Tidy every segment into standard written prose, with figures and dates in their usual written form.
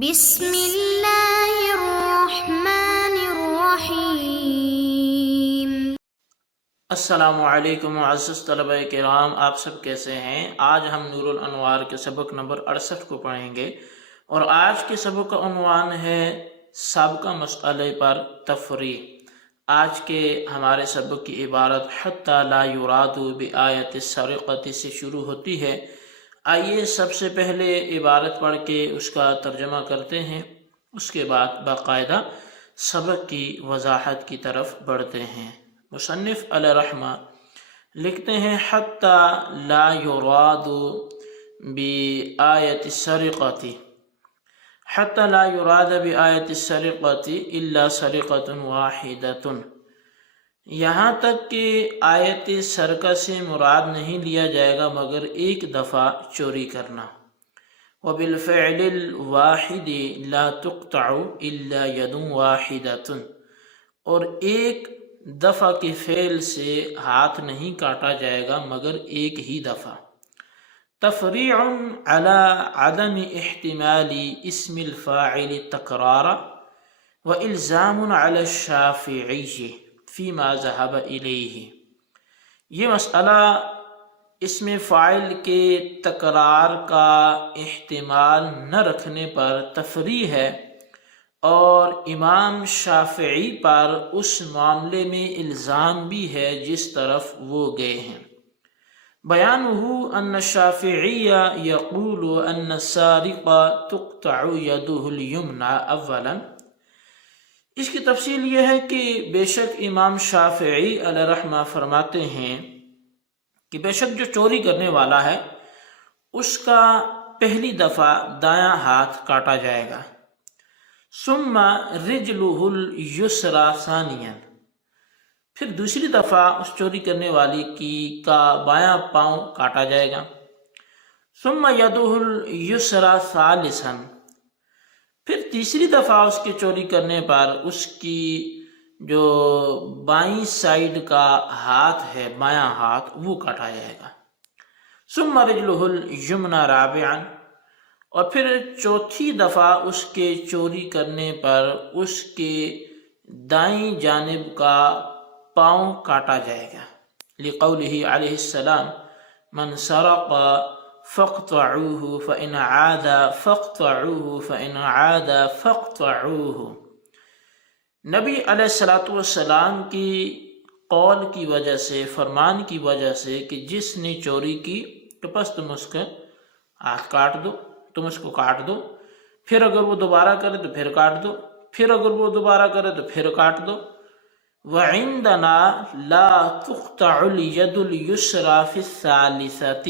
بسم اللہ الرحمن الرحیم۔ السلام علیکم معزز طلبہ کرام، آپ سب کیسے ہیں؟ آج ہم نور الانوار کے سبق نمبر 68 کو پڑھیں گے، اور آج کے سبق کا عنوان ہے سابقہ مسئلے پر تفریع۔ آج کے ہمارے سبق کی عبارت حتی لا یراد بآیت السرقۃ سے شروع ہوتی ہے۔ آئیے سب سے پہلے عبارت پڑھ کے اس کا ترجمہ کرتے ہیں، اس کے بعد باقاعدہ سبق کی وضاحت کی طرف بڑھتے ہیں۔ مصنف علیہ رحمہ لکھتے ہیں حتی لا یراد بآیت السرقۃ، حتی لا یراد بآیت السرقۃ الا سرقۃ واحدۃ، یہاں تک کہ آیت سرقہ سے مراد نہیں لیا جائے گا مگر ایک دفعہ چوری کرنا۔ وبالفعل الواحد لا تقطع الا ید واحدۃ، اور ایک دفعہ کے فعل سے ہاتھ نہیں کاٹا جائے گا مگر ایک ہی دفعہ۔ تفریع علی عدم احتمال اسم الفاعل تکرارا والزام علی الشافعی فیما ذهب الیہ، یہ مسئلہ اسم فاعل کے تکرار کا احتمال نہ رکھنے پر تفریع ہے، اور امام شافعی پر اس معاملے میں الزام بھی ہے جس طرف وہ گئے ہیں۔ بیانہ ان الشافعی یقول ان السارق تقطع یده الیمنی اولا، اس کی تفصیل یہ ہے کہ بے شک امام شافعی علیہ رحمہ فرماتے ہیں کہ بے شک جو چوری کرنے والا ہے اس کا پہلی دفعہ دایاں ہاتھ کاٹا جائے گا، ثم رجلہ الیسری ثانیا، پھر دوسری دفعہ اس چوری کرنے والی کا بایاں پاؤں کاٹا جائے گا، ثم یدہ الیسری ثالثا، پھر تیسری دفعہ اس کے چوری کرنے پر اس کی جو بائیں سائیڈ کا ہاتھ ہے، بایاں ہاتھ، وہ کاٹا جائے گا، ثم رجلہ الیمنی رابعا، اور پھر چوتھی دفعہ اس کے چوری کرنے پر اس کے دائیں جانب کا پاؤں کاٹا جائے گا، لقولہ علیہ السلام من سرق فاقطعوه فإن عاد فاقطعوه فإن عاد فاقطعوه، نبی علیہ السلام کی قول کی وجہ سے، فرمان کی وجہ سے کہ جس نے چوری کی تو بس تم اس کا ہاتھ کاٹ دو، تم اس کو کاٹ دو، پھر اگر وہ دوبارہ کرے تو پھر کاٹ دو، پھر اگر وہ دوبارہ کرے تو پھر کاٹ دو۔ وعندنا لا تقطع الید الیسری فی الثالثۃ،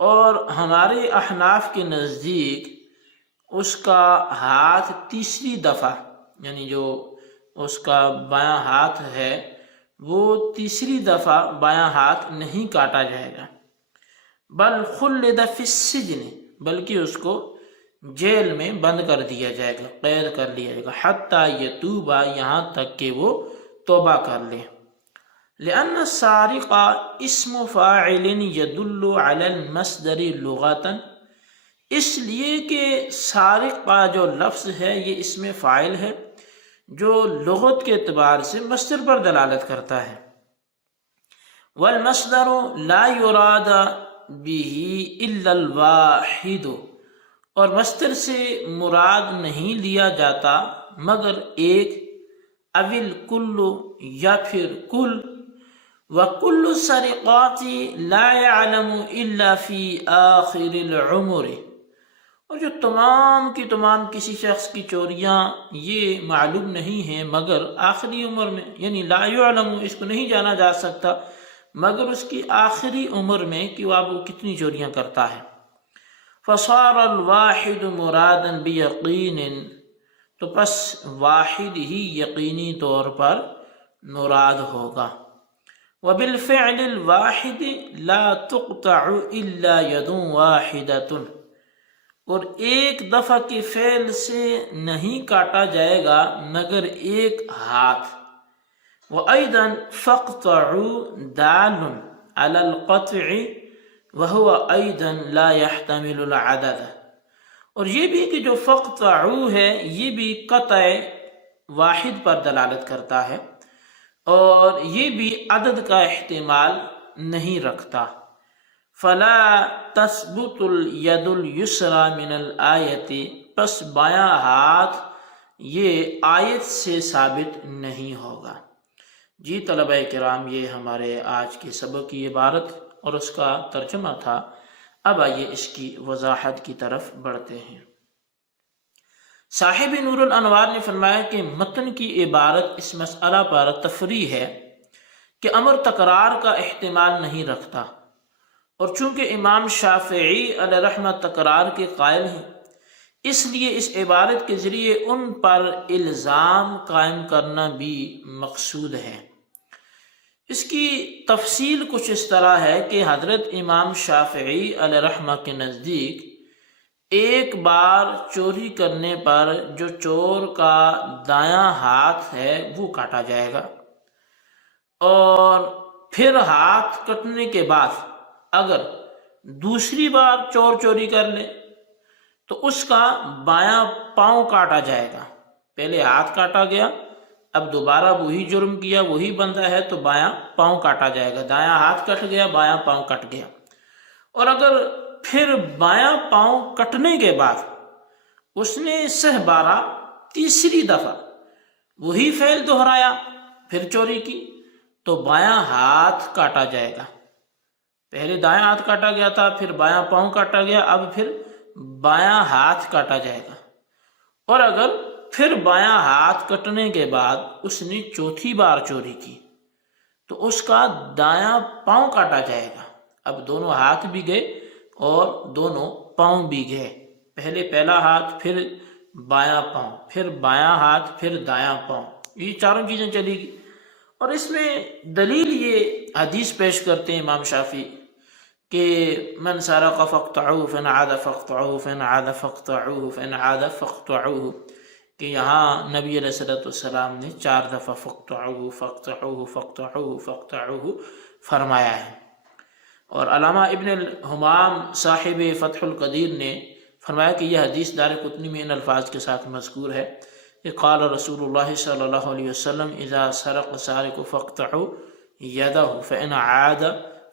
اور ہمارے احناف کے نزدیک اس کا ہاتھ تیسری دفعہ، یعنی جو اس کا بایاں ہاتھ ہے وہ تیسری دفعہ بایاں ہاتھ نہیں کاٹا جائے گا، بل خلد فی السجن، بلکہ اس کو جیل میں بند کر دیا جائے گا، قید کر لیا جائے گا، حتی یتوب، یہاں تک کہ وہ توبہ کر لے۔ لأن السارق اسم فاعل يدل على المصدر لغة، اس لیے کہ سارق کا جو لفظ ہے یہ اسم فاعل ہے جو لغت کے اعتبار سے مصدر پر دلالت کرتا ہے۔ والمصدر لا يراد به الا الواحد، اور مصدر سے مراد نہیں لیا جاتا مگر ایک، اوil کل، یا پھر کل، وَكُلُّ السَّرِقَاتِ لَا يَعْلَمُ إِلَّا فِي آخِرِ الْعُمُرِ، اور جو تمام کی تمام کسی شخص کی چوریاں یہ معلوم نہیں ہیں مگر آخری عمر میں، یعنی لا يعلم، اس کو نہیں جانا جا سکتا مگر اس کی آخری عمر میں کہ وہ کتنی چوریاں کرتا ہے۔ فَصَارَ الْوَاحِدُ مُرَادًا بِيَقِينٍ، تو پس واحد ہی یقینی طور پر مراد ہوگا۔ وبالفعل الواحد لا تقطع الا ید واحدۃ، اور ایک دفعہ کے فعل سے نہیں کاٹا جائے گا مگر ایک ہاتھ۔ وأيضا فاقطعوا دال على القطع وهو أيضا لا يحتمل العدد، اور یہ بھی کہ جو فقطعوا ہے یہ بھی قطع واحد پر دلالت کرتا ہے اور یہ بھی عدد کا احتمال نہیں رکھتا۔ فلا تثبت الید الیسری من الآیت، پس بایاں ہاتھ یہ آیت سے ثابت نہیں ہوگا۔ جی طلبہ کرام، یہ ہمارے آج کے سبق کی عبارت اور اس کا ترجمہ تھا۔ اب آئیے اس کی وضاحت کی طرف بڑھتے ہیں۔ صاحب نور الانوار نے فرمایا کہ متن کی عبارت اس مسئلہ پر تفریح ہے کہ امر تکرار کا احتمال نہیں رکھتا، اور چونکہ امام شافعی علیہ رحمۃ تکرار کے قائل ہیں، اس لیے اس عبارت کے ذریعے ان پر الزام قائم کرنا بھی مقصود ہے۔ اس کی تفصیل کچھ اس طرح ہے کہ حضرت امام شافعی علیہ رحمہ کے نزدیک ایک بار چوری کرنے پر جو چور کا دایاں ہاتھ ہے وہ کاٹا جائے گا، اور پھر ہاتھ کٹنے کے بعد اگر دوسری بار چور چوری کر لے تو اس کا بایاں پاؤں کاٹا جائے گا۔ پہلے ہاتھ کاٹا گیا، اب دوبارہ وہی جرم کیا، وہی بندہ ہے تو بایاں پاؤں کاٹا جائے گا۔ دایاں ہاتھ کٹ گیا، بایاں پاؤں کٹ گیا۔ اور اگر پھر بایاں پاؤں کٹنے کے بعد اس نے سہ بارہ تیسری دفعہ وہی فعل دہرایا، پھر چوری کی، تو بایاں ہاتھ کاٹا جائے گا۔ پہلے دایاں ہاتھ کاٹا گیا تھا، پھر بایاں پاؤں کاٹا گیا، اب پھر بایاں ہاتھ کاٹا جائے گا۔ اور اگر پھر بایاں ہاتھ کٹنے کے بعد اس نے چوتھی بار چوری کی تو اس کا دایاں پاؤں کاٹا جائے گا۔ اب دونوں ہاتھ بھی گئے اور دونوں پاؤں بھی گئے، پہلے پہلا ہاتھ، پھر بایاں پاؤں، پھر بایاں ہاتھ، پھر دایاں پاؤں، یہ چاروں چیزیں چلی گی۔ اور اس میں دلیل یہ حدیث پیش کرتے ہیں امام شافعی کہ من سرق فاقطعوه فإن عاد فاقطعوه فإن عاد فاقطعوه فإن عاد فاقطعوه، کہ یہاں نبی علیہ السلام نے 4 دفعہ فاقطعوه فاقطعوه فاقطعوه فاقطعوه فرمایا ہے۔ اور علامہ ابن الحمام صاحب فتح القدیر نے فرمایا کہ یہ حدیث دارقطنی میں ان الفاظ کے ساتھ مذکور ہے کہ قال رسول اللہ صلی اللہ علیہ وسلم اذا سرق سارق فاقطعوا يده فإن عاد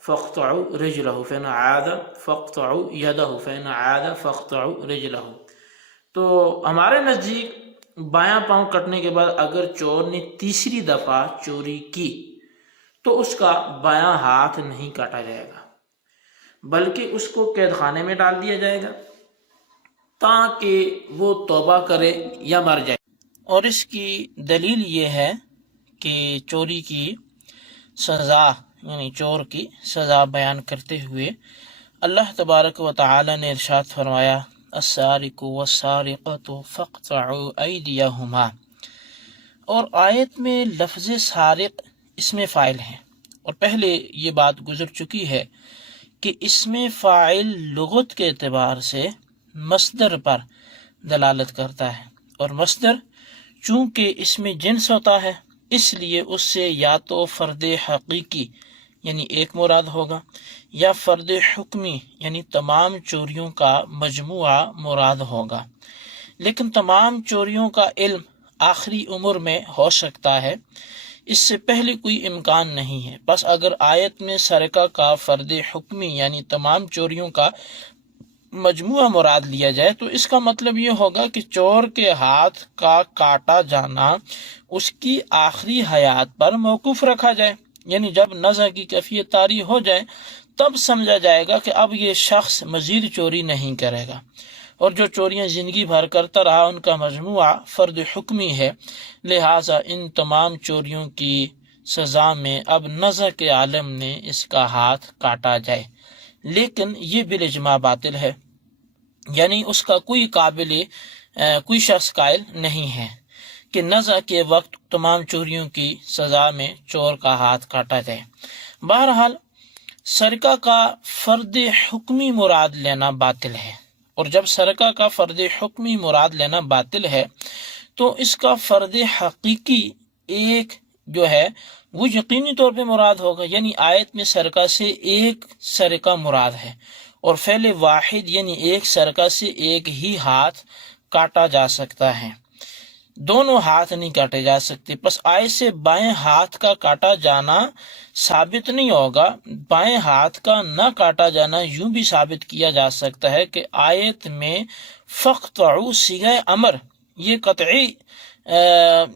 فاقطعوا رجله فإن عاد فاقطعوا يده فإن عاد فاقطعوا رجله۔ تو ہمارے نزدیک بایاں پاؤں کٹنے کے بعد اگر چور نے تیسری دفعہ چوری کی تو اس کا بایاں ہاتھ نہیں کاٹا جائے گا، بلکہ اس کو قید خانے میں ڈال دیا جائے گا تاکہ وہ توبہ کرے یا مر جائے۔ اور اس کی دلیل یہ ہے کہ چوری کی سزا، یعنی چور کی سزا بیان کرتے ہوئے اللہ تبارک و تعالی نے ارشاد فرمایا السارق والسارقۃ فاقطعوا ایدیہما، اور آیت میں لفظ سارق اسم فاعل ہے، اور پہلے یہ بات گزر چکی ہے کہ اسم فاعل لغت کے اعتبار سے مصدر پر دلالت کرتا ہے، اور مصدر چونکہ اس میں جنس ہوتا ہے اس لیے اس سے یا تو فرد حقیقی یعنی ایک مراد ہوگا، یا فرد حکمی یعنی تمام چوریوں کا مجموعہ مراد ہوگا۔ لیکن تمام چوریوں کا علم آخری عمر میں ہو سکتا ہے، اس سے پہلے کوئی امکان نہیں ہے۔ بس اگر آیت میں سرقہ کا فرد حکمی یعنی تمام چوریوں کا مجموعہ مراد لیا جائے تو اس کا مطلب یہ ہوگا کہ چور کے ہاتھ کا کاٹا جانا اس کی آخری حیات پر موقوف رکھا جائے، یعنی جب نزع کی کیفیت طاری ہو جائے تب سمجھا جائے گا کہ اب یہ شخص مزید چوری نہیں کرے گا، اور جو چوریاں زندگی بھر کرتا رہا ان کا مجموعہ فرد حکمی ہے، لہٰذا ان تمام چوریوں کی سزا میں اب نزع کے عالم نے اس کا ہاتھ کاٹا جائے۔ لیکن یہ بالاجماع باطل ہے، یعنی اس کا کوئی شخص قائل نہیں ہے کہ نزع کے وقت تمام چوریوں کی سزا میں چور کا ہاتھ کاٹا جائے۔ بہرحال سرقہ کا فرد حکمی مراد لینا باطل ہے، اور جب سرقہ کا فرد حکمی مراد لینا باطل ہے تو اس کا فرد حقیقی ایک جو ہے وہ یقینی طور پہ مراد ہوگا، یعنی آیت میں سرقہ سے ایک سرقہ مراد ہے اور فعل واحد یعنی ایک سرکہ سے ایک ہی ہاتھ کاٹا جا سکتا ہے، دونوں ہاتھ نہیں کاٹے جا سکتے۔ پس آیت سے بائیں ہاتھ کا کاٹا جانا ثابت نہیں ہوگا، بائیں ہاتھ کا نہ کاٹا جانا یوں بھی ثابت کیا جا سکتا ہے کہ آیت میں فقطعوا صیغہ امر، یہ قطعی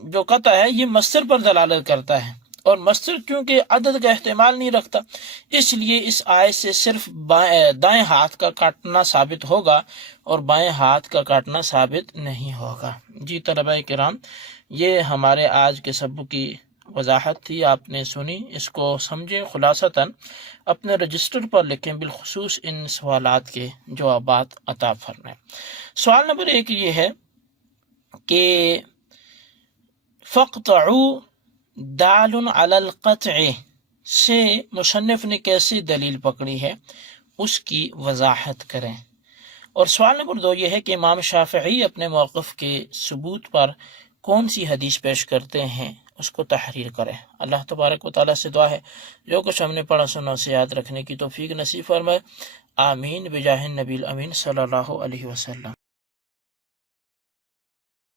جو قطع ہے یہ مصدر پر دلالت کرتا ہے، اور مصدر چونکہ عدد کا احتمال نہیں رکھتا، اس لیے اس آیت سے صرف دائیں ہاتھ کا کاٹنا ثابت ہوگا اور بائیں ہاتھ کا کاٹنا ثابت نہیں ہوگا۔ جی طلبہ کرام، یہ ہمارے آج کے سبق کی وضاحت تھی، آپ نے سنی، اس کو سمجھیں، خلاصتاً اپنے رجسٹر پر لکھیں، بالخصوص ان سوالات کے جوابات عطا فرمائیں۔ سوال نمبر 1 یہ ہے کہ فقطعوا دال علی القطع سے مصنف نے کیسے دلیل پکڑی ہے، اس کی وضاحت کریں۔ اور سوال نمبر 2 یہ ہے کہ امام شافعی اپنے موقف کے ثبوت پر کون سی حدیث پیش کرتے ہیں، اس کو تحریر کریں۔ اللہ تبارک و تعالیٰ سے دعا ہے جو کچھ ہم نے پڑھا سنا اسے یاد رکھنے کی توفیق نصیب فرمائے، آمین بجاہ النبی الامین صلی اللہ علیہ وسلم۔